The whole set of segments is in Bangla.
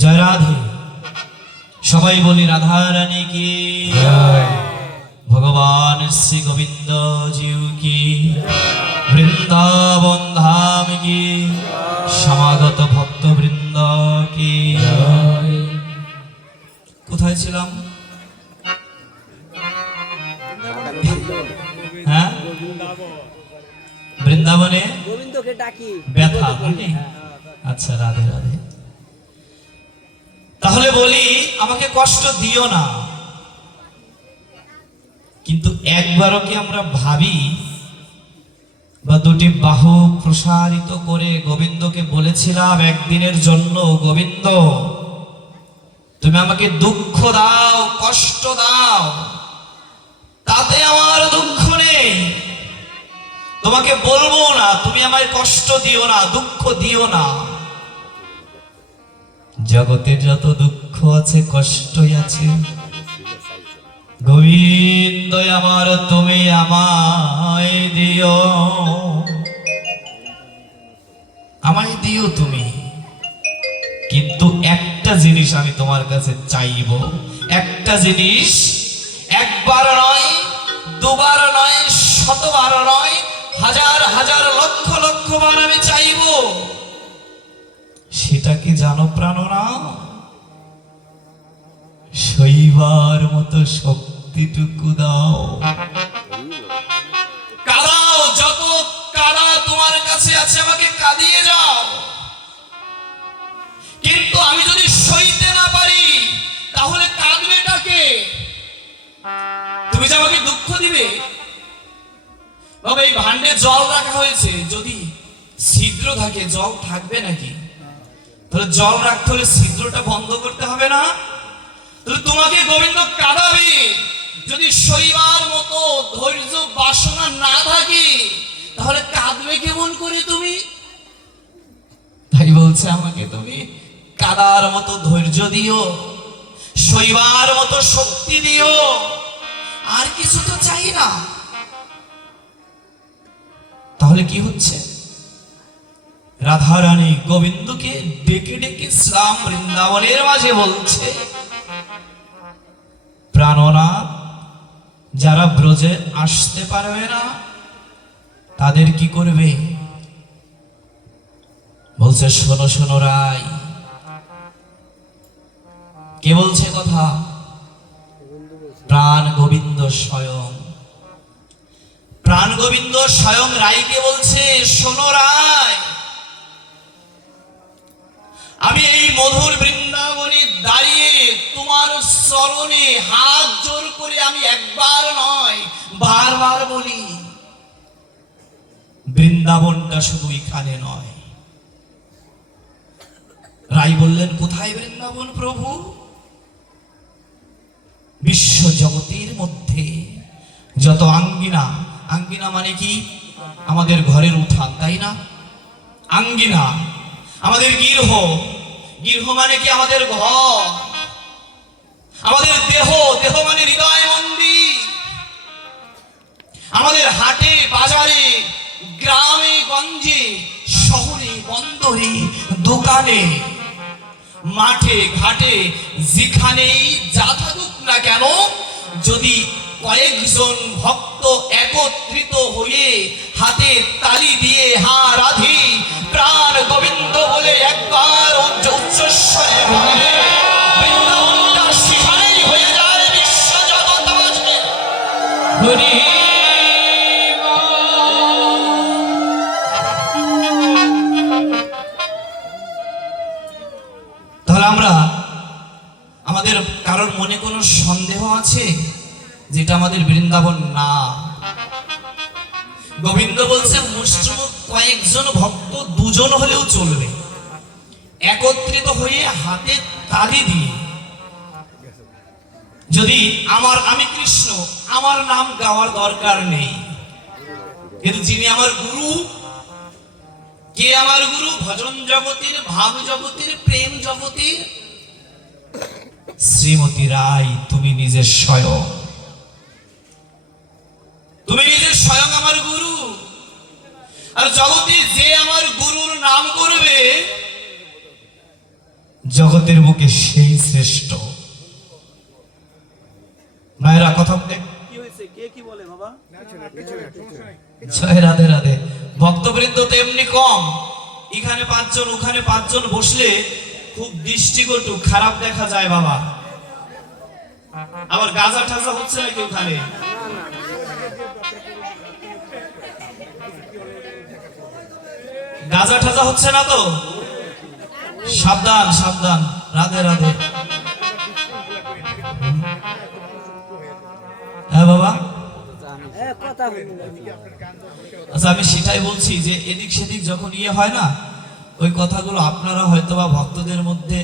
জয় রাধে। সবাই বলি রাধা রানী কি? ভগবান শ্রী গোবিন্দ জিউ কি? বৃন্দাবন ধাম কি? সমাগত ভক্ত বৃন্দ কি? কোথায় ছিলাম? গোবিন্দকে ডাকি। ব্যথা নাকি? আচ্ছা রাধে রাধে। তাহলে বলি আমাকে কষ্ট দিও না। কিন্তু একবারও কি আমরা ভাবি বা দুটি বাহু প্রসারিত করে গোবিন্দকে বলেছিলাম একদিনের জন্য গোবিন্দ তুমি আমাকে দুঃখ দাও কষ্ট দাও। তাতে আমার দুঃখ নেই। তোমাকে বলব না, তুমি আমায় কষ্ট দিও না, দুঃখ দিও না। জগতে যত দুঃখ আছে, কষ্টই আছে। গোবিন্দ আমার তুমি আমায় দিও। আমায় দিও তুমি। কিন্তু একটা জিনিস আমি তোমার কাছে চাইব। একটা জিনিস একবার নয়, দুবার নয়, শতবার নয় হাজার হাজার, লক্ষ লক্ষ বার আমি চাইব। সেটা কি জানো প্রাণনা? শৈবার মতো শক্তিটুকু দাও। বাবা জল রাখা হয়েছে, যদি ছিদ্র থাকে, জল থাকবে নাকি? তাহলে জল রাখতে হলে ছিদ্রটা বন্ধ করতে হবে না? তাহলে তোমাকে গোবিন্দ কাঁদাবে। যদি শৈবার মতো ধৈর্য বাসনা না থাকে, তাহলে কাঁদবে কেমন করে তুমি? তাই বলছে আমাকে, তুমি কাদার মতো ধৈর্য দিও, শৈবার মতো শক্তি দিও। আর কিছু তো চাই না। তাহলে কি হচ্ছে? রাধারানী গোবিন্দকে ডেকে ডেকে শ্রাম বৃন্দাবনের মাঝে বলছে প্রাণনা যারা ব্রজে আসতে পারবে না, তাদের কি করবে? বলছে, শোনো শোনো রাই কে বলছে কথা? প্রাণ গোবিন্দ স্বয়ং। প্রাণ গোবিন্দ স্বয়ং রায়কে বলছে, শোনো রায়, আমি এই মধুর বৃন্দাবনে দাঁড়িয়ে তোমার চরণে হাত জোর করে আমি একবার নয়, বারবার বলি, বৃন্দাবনটা শুধু এখানে নয়। রাই বললেন, কোথায় বৃন্দাবন প্রভু? বিশ্ব জগতের মধ্যে যত আঙ্গিনা আঙ্গিনা মানে কি? আমাদের ঘরের উঠান, তাই না? আঙ্গিনা। আমাদের গৃহ। গৃহ মানে কি আমাদের ঘর? আমাদের দেহ। দেহ মানে হৃদয় মন্দির। আমাদের হাটে, বাজারে, গ্রামে, গঞ্জে, শহরে, বন্দরে, দোকানে, মাঠে, ঘাটে, যেখানেই যা থাকুক না কেন, যদি কয়েকজন ভক্ত একত্রিত হয়ে হাতে তালি দিয়ে হা রাধি প্রাণ গোবিন্দ বলে একবার উচ্চ উচ্চস্বরে বলে। হয়ে যায় বিশ্ব জগৎ হরি তাহলে আমরা আমাদের কারোর মনে কোনো সন্দেহ আছে? যেটা আমাদের বৃন্দাবন না। গোবিন্দ বলছে মুসলিম কয়েকজন ভক্ত দুজন হলেও চলবে। একত্রিত হয়ে হাতে তালি দিয়ে। যদি আমার, আমি কৃষ্ণ, আমার নাম গাওয়ার দরকার নেই। কিন্তু যিনি আমার গুরু, কে আমার গুরু? ভজন জগতের, ভাব জগতের, প্রেম জগতের। শ্রীমতী রায়, তুমি নিজের স্বয়ং তুমি নিজের স্বয়ং আমার গুরু। আর জগতে যে আমার গুরুর নাম করবে জগতের বুকে সেই শ্রেষ্ঠ। মায়েরা কথা বলে। কি হয়েছে? কে কি বলে বাবা? জয় রাধে রাধে। ভক্তবৃন্দ তো এমনি কম। এখানে পাঁচজন ওখানে পাঁচজন বসলে খুব দৃষ্টিকটু খারাপ দেখা যায় বাবা। আবার গাজা ঠাজা হচ্ছে নাকি ওখানে? গাজা ঠাজা হচ্ছে না তো? সাবধান সাবধান। রাধে রাধে। হ্যাঁ বাবা? আচ্ছা আমি সেটাই বলছি যে এদিক সেদিক যখন ইয়ে হয় না, ওই কথাগুলো আপনারা হয়তো বা ভক্তদের মধ্যে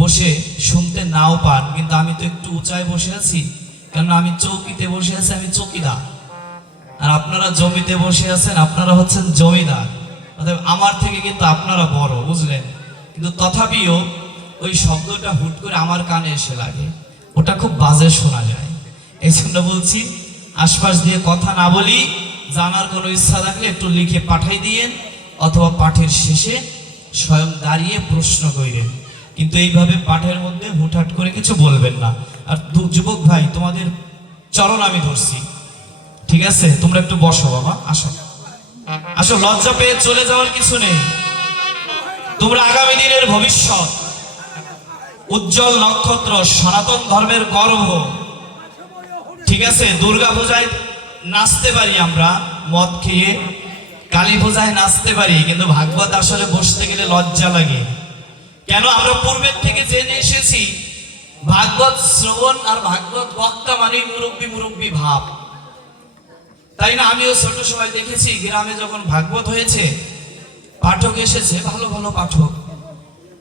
বসে শুনতে নাও পান, কিন্তু আমি তো একটু উঁচায় বসে আছি কারণ আমি চৌকিতে বসে আছি, আমি চৌকিদার। আর আপনারা জমিতে বসে আছেন, আপনারা হচ্ছেন জমিদার। অতএব আমার থেকে কিন্তু আপনারা বড়, বুঝলেন? কিন্তু তথাপিও ওই শব্দটা হুট করে আমার কানে এসে লাগে। ওটা খুব বাজে শোনা যায়। এই জন্য বলছি, আশপাশ দিয়ে কথা না বলি, জানার কোনো ইচ্ছা থাকলে একটু লিখে পাঠাই দিয়েন, অথবা পাঠের শেষে স্বয়ং দাঁড়িয়ে প্রশ্ন করিলেন কিন্তু এইভাবে পাঠের মধ্যে হুটহাট করে কিছু বলবেন না। আর যুবক ভাই, তোমাদের চরণ আমি ধরছি। ঠিক আছে? তোমরা একটু বসো, বাবা, আসো। আসো লজ্জা পেয়ে চলে যাওয়ার কিছু নেই। তোমরা আগামী দিনের ভবিষ্যৎ, উজ্জ্বল নক্ষত্র, সনাতন ধর্মের গর্ব ঠিক আছে, দুর্গা পূজায় নাচতে পারি আমরা, মদ খেয়ে। কালী পূজায় নাচতে পারি, কিন্তু ভাগবত আসলে বসতে গেলে লজ্জা লাগে। কেন? আমরা পূর্বের থেকে জেনে এসেছি, ভাগবত শ্রবণ আর ভাগবত বক্তা মানে মুরব্বী মুরব্বী ভাব। তাই না, আমিও ছোট সময় দেখেছি, গ্রামে যখন ভাগবত হয়েছে, পাঠক এসেছে, ভালো ভালো পাঠক।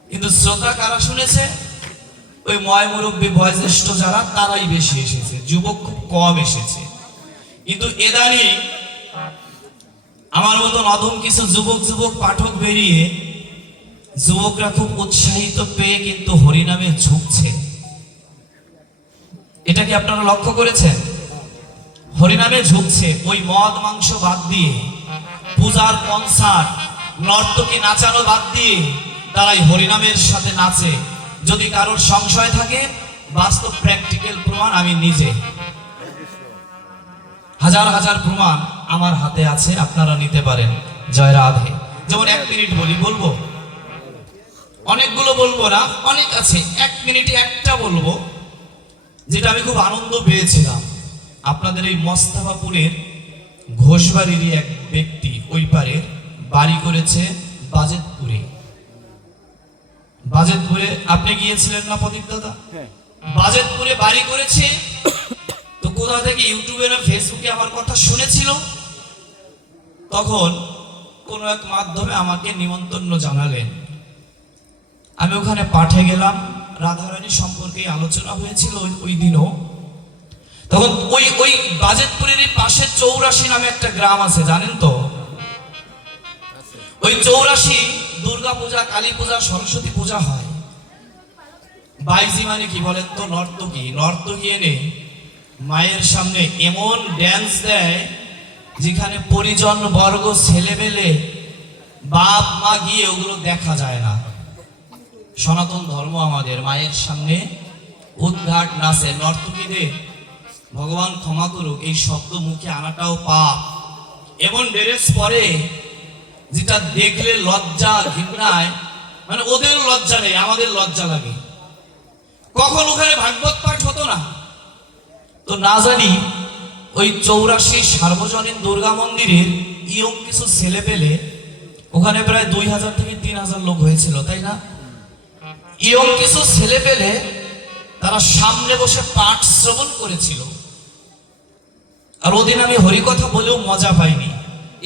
কিন্তু শ্রোতা কারা শুনেছে? ওই ময় মুরব্বী বয়োজ্যেষ্ঠ যারা, তারাই বেশি এসেছে, যুবক খুব কম এসেছে। কিন্তু এদানি আমার মতন অধম কিছু যুবক যুবক পাঠক বেরিয়ে, যুবকরা খুব উৎসাহিত পেয়ে কিন্তু হরিনামে ঝুঁকছে। এটা কি আপনারা লক্ষ্য করেছেন? হরিনামে ঝুঁকছে, ওই মদ মাংস বাদ দিয়ে। পূজার কনসার্ট নর্তকী নাচানো বাদ দিয়ে তারাই হরিনামের সাথে নাচে। যদি কারোর সংশয় থাকে, বাস্তব প্র্যাকটিক্যাল প্রমাণ আমি নিজে। হাজার হাজার প্রমাণ আমার হাতে আছে, আপনারা নিতে পারেন। জয় রাধে। যেমন এক মিনিট বলি, বলব? অনেকগুলো বলব না, অনেক আছে। এক মিনিটে একটা বলব, যেটা আমি খুব আনন্দ পেয়েছিলাম। আপনাদের এই মস্তাফাপুরের ঘোষবাড়িরই এক ব্যক্তি ওই পারে বাড়ি করেছে বাজেতপুরে। বাজেতপুরে আপনি গিয়েছিলেন না প্রদীপ দাদা? হ্যাঁ। বাজেতপুরে বাড়ি করেছে? তো কোথা থেকে ইউটিউবে না ফেসবুকে আমার কথা শুনেছিল? তখন কোন এক মাধ্যমে আমাকে নিমন্ত্রণ জানালেন। আমি ওখানে পাঠে গেলাম। রাধারানী সম্পর্কে আলোচনা হয়েছিল ওই দিনও। তখন ওই ওই বাজেতপুরের পাশে চৌরাশি নামে একটা গ্রাম আছে, জানেন তো? ওই চৌরাশি দুর্গা পূজা, কালী পূজা, সরস্বতী পূজা হয়। বাইজি মানে কি বলেন তো? নর্তকী। নর্তকী এনে মায়ের সামনে এমন ড্যান্স দেয় যেখানে পরিজন, বর্গ বাপ, মা গিয়ে ওগুলো দেখা যায় না। সনাতন ধর্ম আমাদের। মায়ের সামনে উদ্ঘাট নাচে। নর্তকীদের ভগবান ক্ষমা করুক, এই শব্দ মুখে আনাটাও পাপ। এমন ড্রেস পরে যেটা দেখলে লজ্জা ঘৃণায় মানে ওদের লজ্জা নেই, আমাদের লজ্জা লাগে। কখন ওখানে ভাগবত পাঠ হতো না? তো না জানি, ওই চৌরাশি সার্বজনীন দুর্গা মন্দিরের ইয়ং কিছু ছেলে পেলে, ওখানে প্রায় দুই হাজার থেকে তিন হাজার লোক হয়েছিল, তাই না? ইয়ং কিছু ছেলে পেলে তারা সামনে বসে পাঠ শ্রবণ করেছিল। আর ওদিন আমি হরিকথা বলেও মজা পাইনি।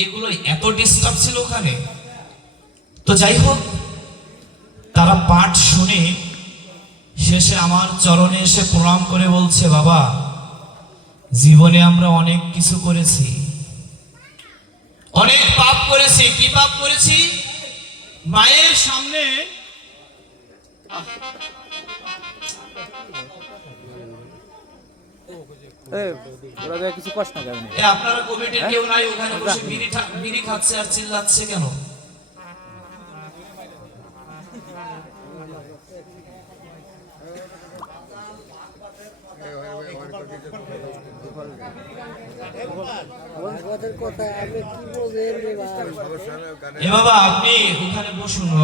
এগুলো এত ডিস্টার্ব ছিল ওখানে। তো যাই হোক, তারা পাঠ শুনে শেষে আমার চরণে এসে প্রণাম করে বলছে, বাবা, জীবনে আমরা অনেক কিছু করেছি। অনেক পাপ করেছি। কি পাপ করেছি? মায়ের সামনে ওরা কিছু কষ্ট না কেন? এ আপনারা কমিটির কেউ নাই ওখানে বসে বিড়ি বিড়ি খাচ্ছে আর চিল্লাচ্ছে কেন? ওদের কথা আমি কি বলব? এ বাবা আপনি ওখানে বসুন।